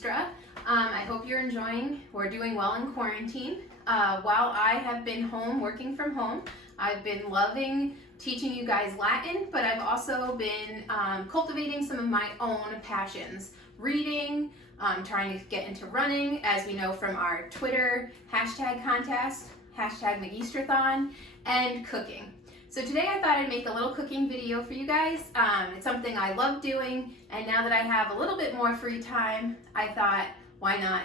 Magistra. I hope you're enjoying or doing well in quarantine. While I have been home, working from home, I've been loving teaching you guys Latin, but I've also been cultivating some of my own passions. Reading, trying to get into running, as we know from our Twitter hashtag contest, hashtag Magistrathon, and cooking. So today I thought I'd make a little cooking video for you guys. It's something I love doing, and now that I have a little bit more free time, I thought, why not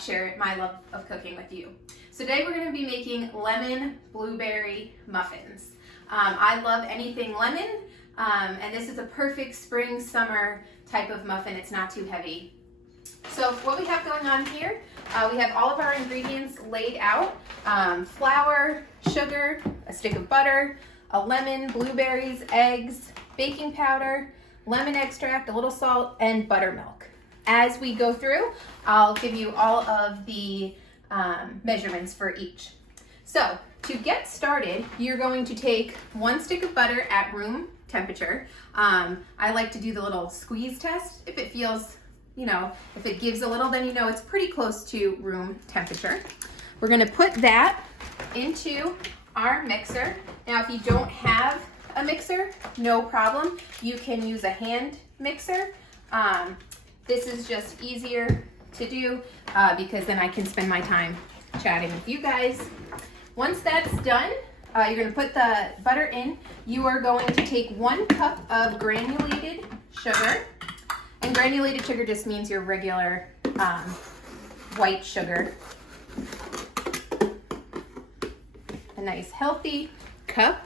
share my love of cooking with you. So today we're going to be making lemon blueberry muffins. I love anything lemon, and this is a perfect spring, summer type of muffin. It's not too heavy. So what we have going on here, we have all of our ingredients laid out. Flour, sugar, a stick of butter, a lemon, blueberries, eggs, baking powder, lemon extract, a little salt, and buttermilk. As we go through, I'll give you all of the measurements for each. So to get started, you're going to take 1 stick of butter at room temperature. I like to do the little squeeze test. If it feels, if it gives a little, then it's pretty close to room temperature. We're gonna put that into our mixer. Now, if you don't have a mixer, no problem. You can use a hand mixer. This is just easier to do because then I can spend my time chatting with you guys. Once that's done, you're gonna put the butter in. You are going to take 1 cup of granulated sugar. And granulated sugar just means your regular white sugar. A nice healthy cup.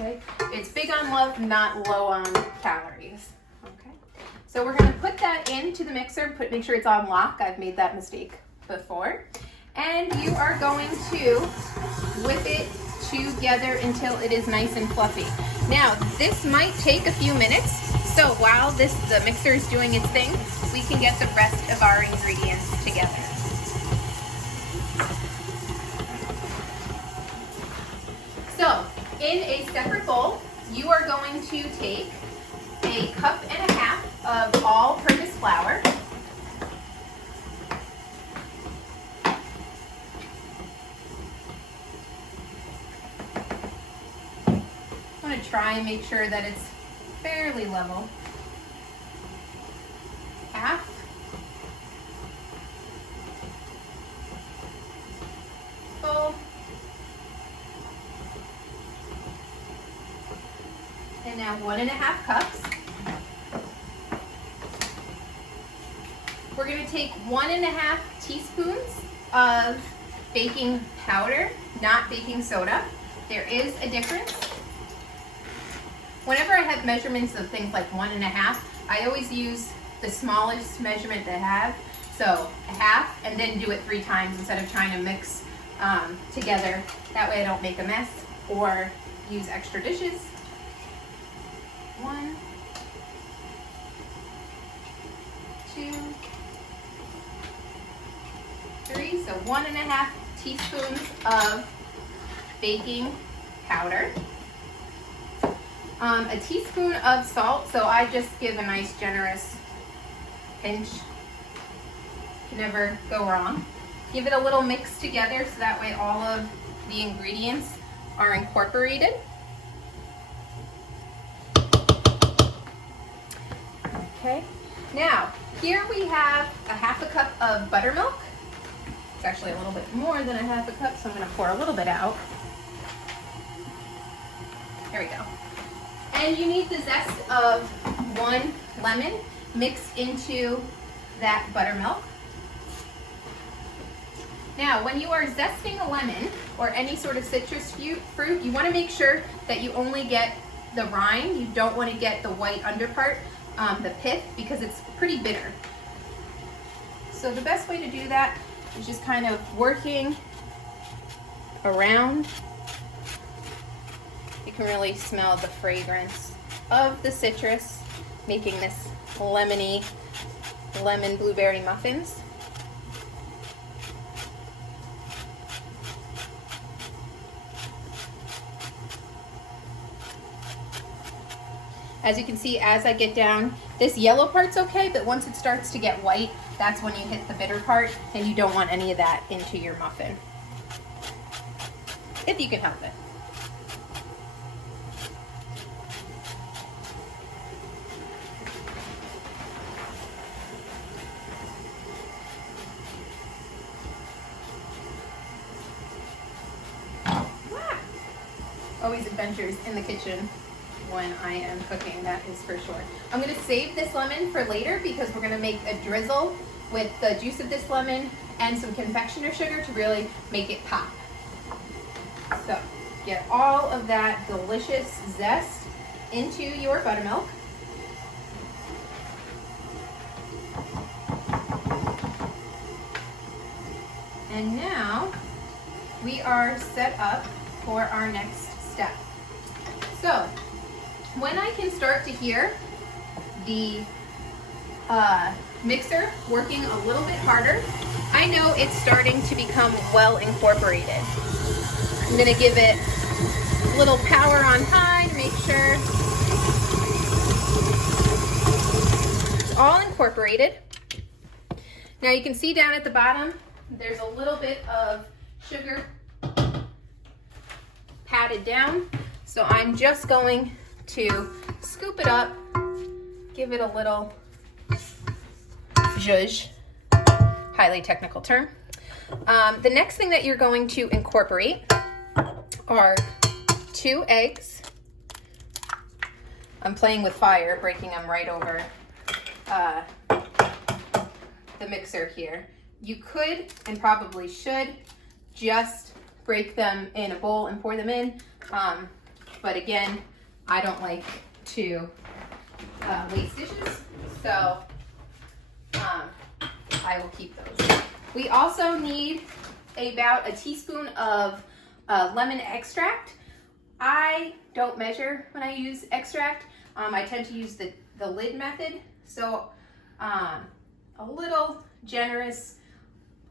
Okay. It's big on love, not low on calories. Okay. So we're going to put that into the mixer. Make sure it's on lock. I've made that mistake before. And you are going to whip it together until it is nice and fluffy. Now, this might take a few minutes. So while the mixer is doing its thing, we can get the rest of our ingredients together. So in a separate bowl, you are going to take 1.5 cups of all-purpose flour. I want to try and make sure that it's fairly level. 1/2. Full. And now 1.5 cups. We're going to take 1.5 teaspoons of baking powder, not baking soda. There is a difference. Whenever I have measurements of things like 1.5, I always use the smallest measurement that I have. So 1/2, and then do it 3 times instead of trying to mix together. That way I don't make a mess or use extra dishes. 1, 2, 3. So 1.5 teaspoons of baking powder. A teaspoon of salt, so I just give a nice generous pinch. Can never go wrong. Give it a little mix together so that way all of the ingredients are incorporated. Okay, now here we have 1/2 cup of buttermilk. It's actually a little bit more than 1/2 cup, so I'm going to pour a little bit out. There we go. And you need the zest of 1 lemon mixed into that buttermilk. Now, when you are zesting a lemon or any sort of citrus fruit, you want to make sure that you only get the rind. You don't want to get the white underpart, the pith, because it's pretty bitter. So the best way to do that is just kind of working around. You can really smell the fragrance of the citrus, making this lemony lemon blueberry muffins. As you can see, as I get down, this yellow part's okay, but once it starts to get white, that's when you hit the bitter part, and you don't want any of that into your muffin, if you can help it. Always adventures in the kitchen when I am cooking, that is for sure. I'm gonna save this lemon for later because we're gonna make a drizzle with the juice of this lemon and some confectioner sugar to really make it pop. So get all of that delicious zest into your buttermilk. And now we are set up for our next step. So when I can start to hear the mixer working a little bit harder, I know it's starting to become well incorporated. I'm gonna give it a little power on high to make sure it's all incorporated. Now you can see down at the bottom, there's a little bit of sugar patted down. So I'm just going to scoop it up, give it a little zhuzh, highly technical term. The next thing that you're going to incorporate are 2 eggs. I'm playing with fire, breaking them right over the mixer here. You could, and probably should, just break them in a bowl and pour them in. But again, I don't like to waste dishes, so I will keep those. We also need about a teaspoon of lemon extract. I don't measure when I use extract. I tend to use the lid method, so a little generous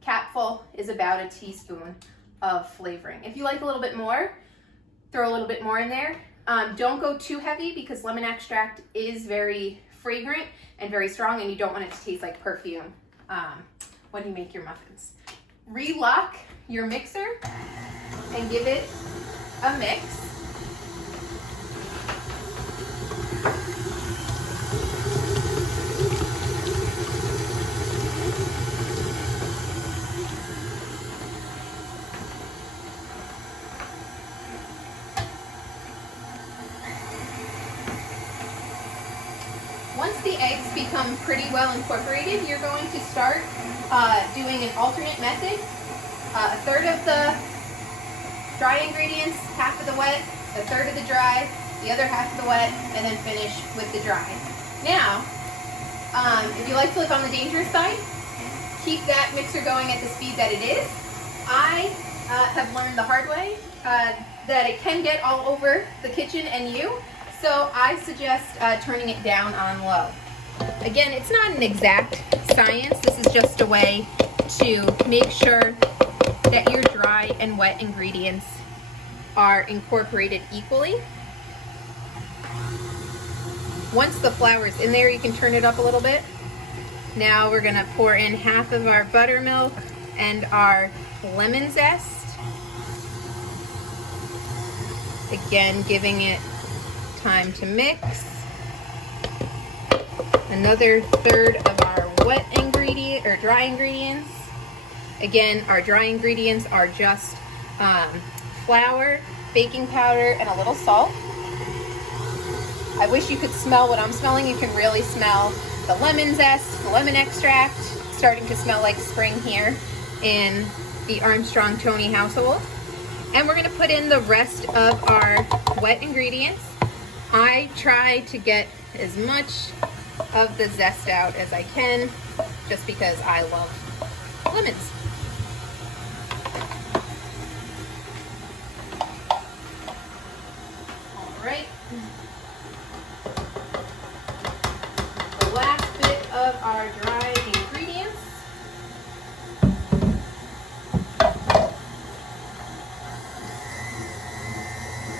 capful is about a teaspoon of flavoring. If you like a little bit more, throw a little bit more in there. Don't go too heavy because lemon extract is very fragrant and very strong, and you don't want it to taste like perfume when you make your muffins. Relock your mixer and give it a mix. Once the eggs become pretty well incorporated, you're going to start doing an alternate method. A third of the dry ingredients, half of the wet, a third of the dry, the other half of the wet, and then finish with the dry. Now, if you like to live on the dangerous side, keep that mixer going at the speed that it is. I have learned the hard way that it can get all over the kitchen and you. So I suggest turning it down on low. Again, it's not an exact science. This is just a way to make sure that your dry and wet ingredients are incorporated equally. Once the flour's in there, you can turn it up a little bit. Now we're gonna pour in half of our buttermilk and our lemon zest. Again, giving it time to mix. Another third of our wet ingredient or dry ingredients. Again, our dry ingredients are just flour, baking powder, and a little salt. I wish you could smell what I'm smelling. You can really smell the lemon zest, the lemon extract, starting to smell like spring here in the Armstrong Tony household. And we're gonna put in the rest of our wet ingredients. I try to get as much of the zest out as I can, just because I love lemons. All right. The last bit of our dry ingredients.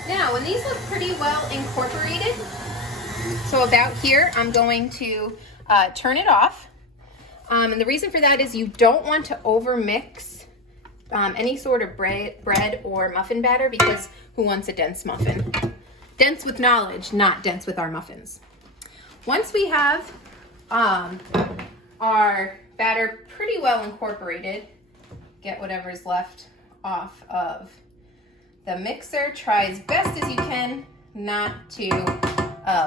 Now, when these look pretty well incorporated, So about here, I'm going to turn it off. And the reason for that is you don't want to over mix any sort of bread or muffin batter, because who wants a dense muffin? Dense with knowledge, not dense with our muffins. Once we have our batter pretty well incorporated, get whatever's left off of the mixer. Try as best as you can not to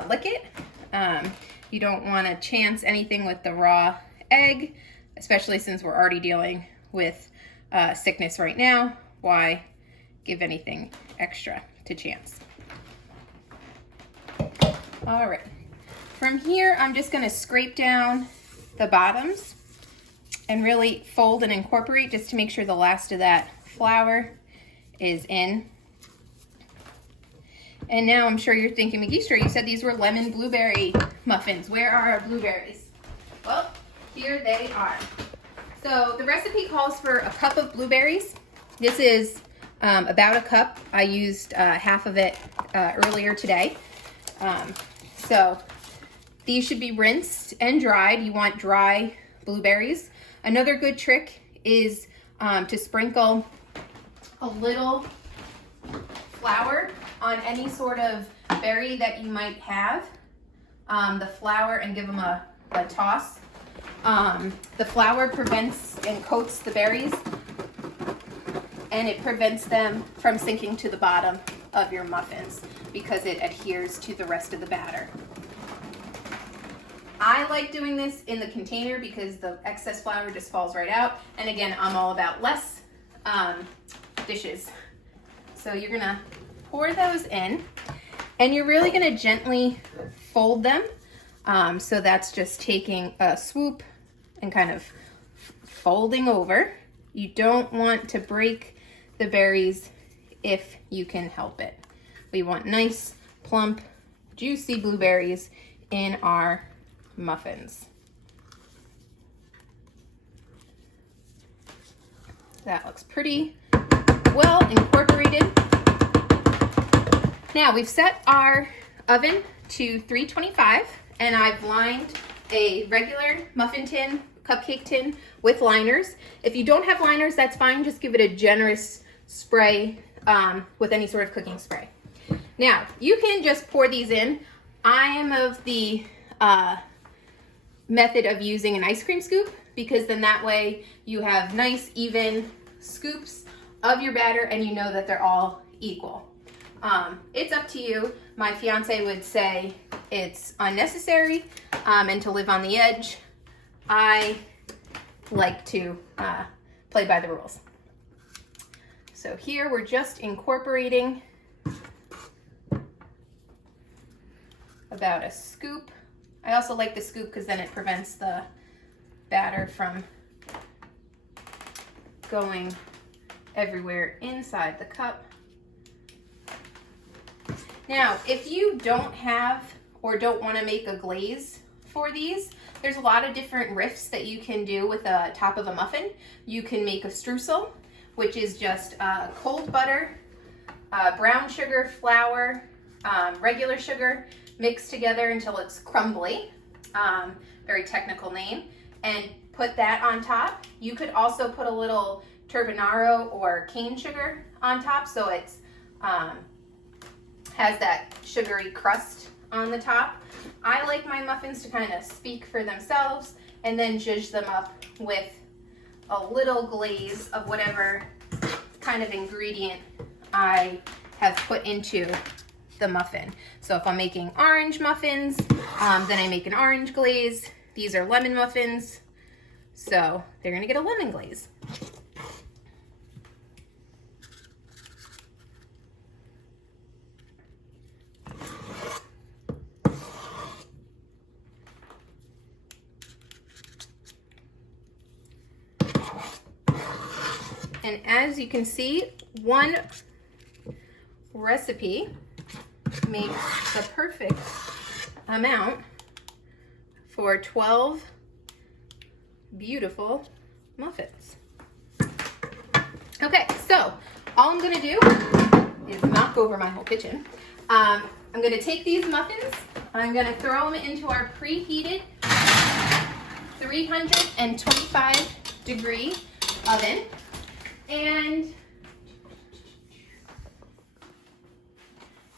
lick it. You don't want to chance anything with the raw egg, especially since we're already dealing with sickness right now. Why give anything extra to chance? All right, from here, I'm just gonna scrape down the bottoms and really fold and incorporate just to make sure the last of that flour is in. And now I'm sure you're thinking, Magistra, you said these were lemon blueberry muffins. Where are our blueberries? Well, here they are. So the recipe calls for a cup of blueberries. This is about a cup. I used half of it earlier today. So these should be rinsed and dried. You want dry blueberries. Another good trick is to sprinkle a little flour on any sort of berry that you might have. The flour, and give them a toss. The flour prevents and coats the berries, and it prevents them from sinking to the bottom of your muffins because it adheres to the rest of the batter. I like doing this in the container because the excess flour just falls right out. And again, I'm all about less dishes. So you're gonna pour those in, and you're really gonna gently fold them. So that's just taking a swoop and kind of folding over. You don't want to break the berries if you can help it. We want nice, plump, juicy blueberries in our muffins. That looks pretty well incorporated. Now we've set our oven to 325, and I've lined a regular muffin tin, cupcake tin with liners. If you don't have liners, that's fine. Just give it a generous spray with any sort of cooking spray. Now, you can just pour these in. I am of the method of using an ice cream scoop, because then that way you have nice, even scoops of your batter and you know that they're all equal. It's up to you. My fiance would say it's unnecessary and to live on the edge. I like to play by the rules. So here we're just incorporating about a scoop. I also like the scoop because then it prevents the batter from going everywhere inside the cup. Now, if you don't have or don't want to make a glaze for these, there's a lot of different riffs that you can do with the top of a muffin. You can make a streusel, which is just cold butter, brown sugar, flour, regular sugar, mixed together until it's crumbly, very technical name, and put that on top. You could also put a little turbinado or cane sugar on top, so it's has that sugary crust on the top. I like my muffins to kind of speak for themselves, and then zhuzh them up with a little glaze of whatever kind of ingredient I have put into the muffin. So if I'm making orange muffins, then I make an orange glaze. These are lemon muffins, so they're gonna get a lemon glaze. And as you can see, one recipe makes the perfect amount for 12 beautiful muffins. Okay, so all I'm gonna do is knock over my whole kitchen. I'm gonna take these muffins, I'm gonna throw them into our preheated 325 degree oven, and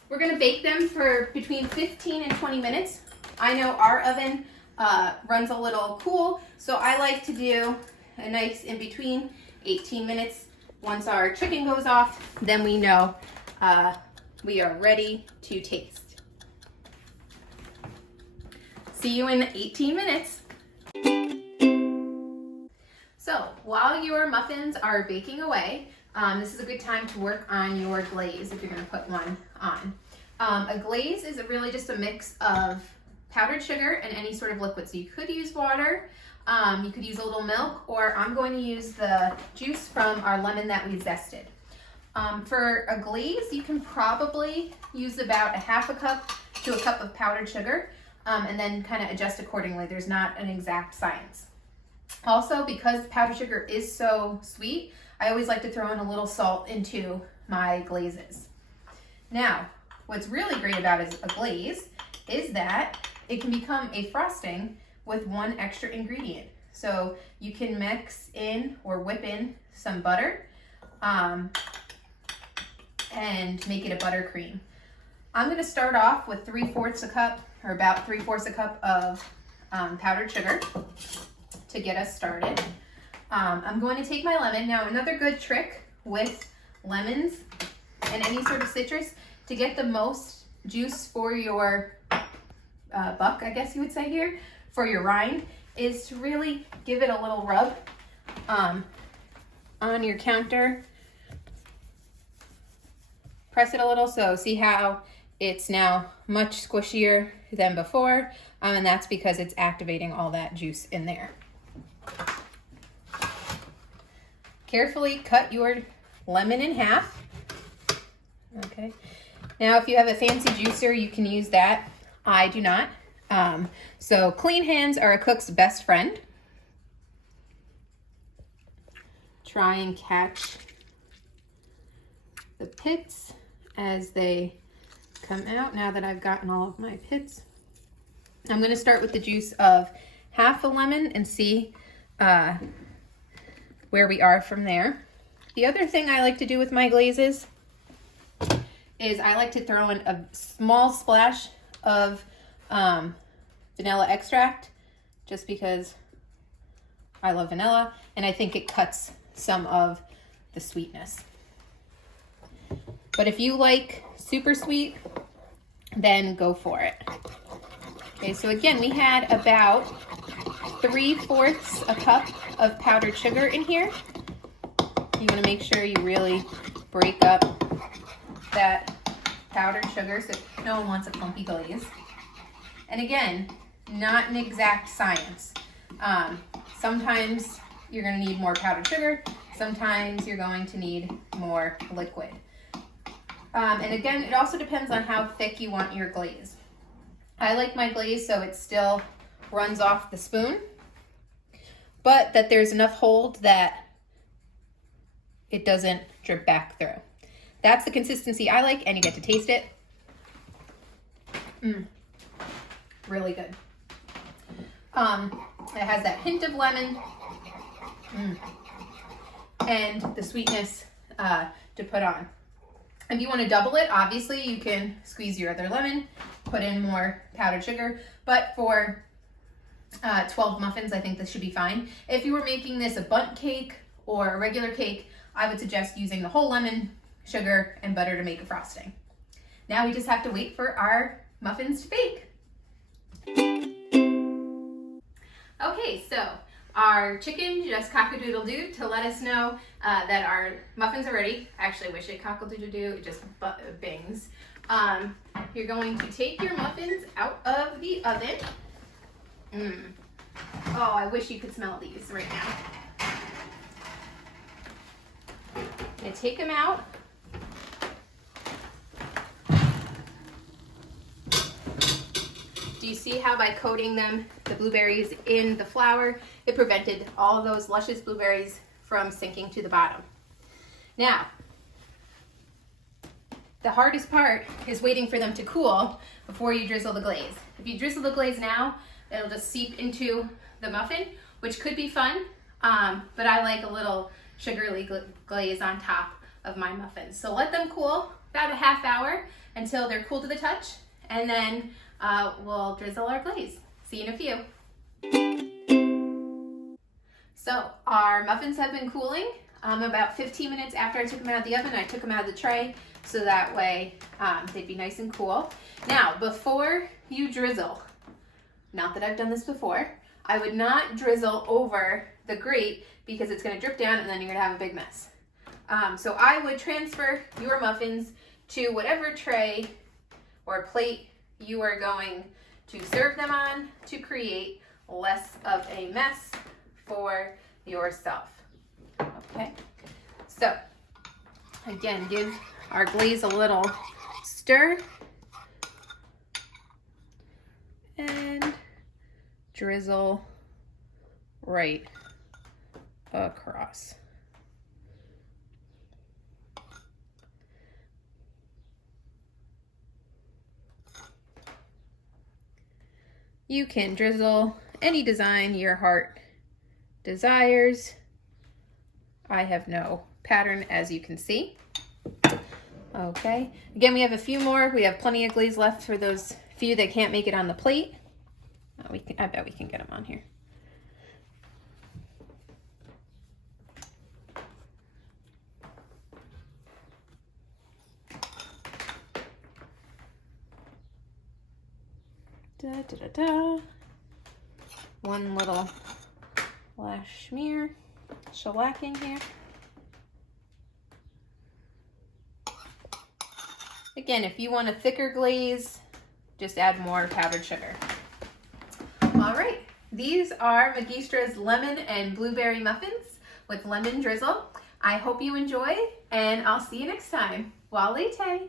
we're gonna bake them for between 15 and 20 minutes. I know our oven runs a little cool, so I like to do a nice in between 18 minutes. Once our chicken goes off, then we know we are ready to taste. See you in 18 minutes. So while your muffins are baking away, this is a good time to work on your glaze if you're going to put one on. A glaze is really just a mix of powdered sugar and any sort of liquid. So you could use water, you could use a little milk, or I'm going to use the juice from our lemon that we zested. For a glaze, you can probably use about a half a cup to a cup of powdered sugar, and then kind of adjust accordingly. There's not an exact science. Also, because powdered sugar is so sweet, I always like to throw in a little salt into my glazes. Now, what's really great about a glaze is that it can become a frosting with one extra ingredient. So you can mix in or whip in some butter and make it a buttercream. I'm going to start off with 3/4 a cup, or about 3/4 a cup of powdered sugar to get us started. I'm going to take my lemon. Now, another good trick with lemons and any sort of citrus to get the most juice for your buck, I guess you would say here, for your rind, is to really give it a little rub on your counter. Press it a little, so see how it's now much squishier than before, and that's because it's activating all that juice in there. Carefully cut your lemon in half. Okay. Now, if you have a fancy juicer, you can use that. I do not. So clean hands are a cook's best friend. Try and catch the pits as they come out. Now that I've gotten all of my pits, I'm going to start with the juice of half a lemon and see where we are from there. The other thing I like to do with my glazes is I like to throw in a small splash of vanilla extract, just because I love vanilla and I think it cuts some of the sweetness. But if you like super sweet, then go for it. Okay, so again, we had about 3/4 a cup of powdered sugar in here. You want to make sure you really break up that powdered sugar so no one wants a clumpy glaze. And again, not an exact science. Sometimes you're going to need more powdered sugar. Sometimes you're going to need more liquid. And again, it also depends on how thick you want your glaze. I like my glaze so it still runs off the spoon, but that there's enough hold that it doesn't drip back through. That's the consistency I like, and you get to taste it. Really good. It has that hint of lemon and the sweetness to put on. If you want to double it, obviously you can squeeze your other lemon, put in more powdered sugar, but for 12 muffins, I think this should be fine. If you were making this a bundt cake or a regular cake, I would suggest using the whole lemon, sugar, and butter to make a frosting. Now we just have to wait for our muffins to bake. Okay, so our chicken just cock-a-doodle-doo to let us know that our muffins are ready. Actually, I wish it cock-a-doodle-doo, it just bangs. You're going to take your muffins out of the oven. Oh, I wish you could smell these right now. You take them out. Do you see how by coating them, the blueberries in the flour, it prevented all those luscious blueberries from sinking to the bottom? Now, The hardest part is waiting for them to cool before you drizzle the glaze. If you drizzle the glaze now, it'll just seep into the muffin, which could be fun, but I like a little sugary glaze on top of my muffins. So let them cool about a half hour until they're cool to the touch, and then we'll drizzle our glaze. See you in a few. So our muffins have been cooling. About 15 minutes after I took them out of the oven, I took them out of the tray so that way they'd be nice and cool. Now, before you drizzle, not that I've done this before, I would not drizzle over the grate because it's gonna drip down and then you're gonna have a big mess. So I would transfer your muffins to whatever tray or plate you are going to serve them on to create less of a mess for yourself. Okay, so again, give our glaze a little stir and drizzle right across. You can drizzle any design your heart desires. I have no pattern, as you can see. Okay, again, we have a few more. We have plenty of glaze left for those few that can't make it on the plate. I bet we can get them on here. Da, da, da, da. One little last smear, shellacking here. Again, if you want a thicker glaze, just add more powdered sugar. All right, these are Magistra's lemon and blueberry muffins with lemon drizzle. I hope you enjoy, and I'll see you next time. Walete.